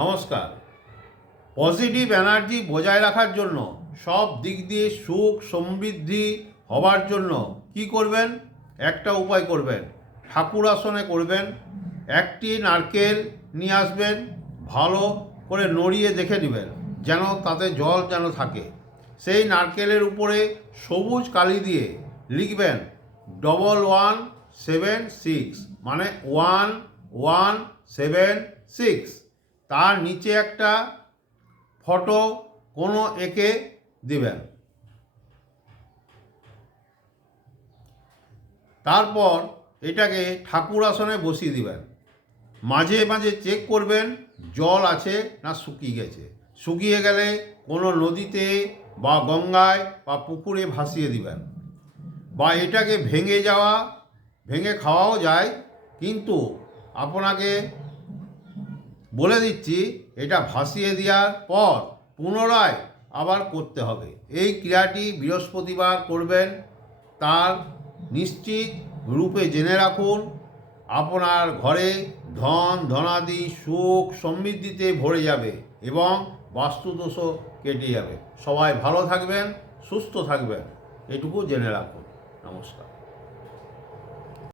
নমস্কার। Positive energy বজায় রাখার জন্য, সব দিক দিয়ে সুখ সমৃদ্ধি হবার জন্য কি করবেন? একটা উপায় করবেন, ঠাকুর আসনে করবেন। একটি নারকেল নিয়ে আসবেন, ভালো করে নড়িয়ে দেখে নেবেন যেন তাতে জল যেন থাকে। সেই নারকেলের উপরে সবুজ কালি দিয়ে লিখবেন 1176, মানে 1176। তার নিচে একটা ফটো কোনো এঁকে দিবেন। তারপর এটাকে ঠাকুর আসনে বসিয়ে দিবেন। মাঝে মাঝে চেক করবেন জল আছে না শুকিয়ে গেছে। শুকিয়ে গেলে কোনো নদীতে বা গঙ্গায় বা পুকুরে ভাসিয়ে দিবেন। বা এটাকে ভেঙে খাওয়াও যায়, কিন্তু আপনাকে বলে দিচ্ছি এটা ভাসিয়ে দেওয়ার পর পুনরায় আবার করতে হবে। এই ক্রিয়াটি বৃহস্পতিবার করবেন। তার নিশ্চিত রূপে জেনে রাখুন, আপনার ঘরে ধন ধনাদি সুখ সমৃদ্ধিতে ভরে যাবে এবং বাস্তুদোষও কেটে যাবে। সবাই ভালো থাকবেন, সুস্থ থাকবেন, এটুকু জেনে রাখুন। নমস্কার।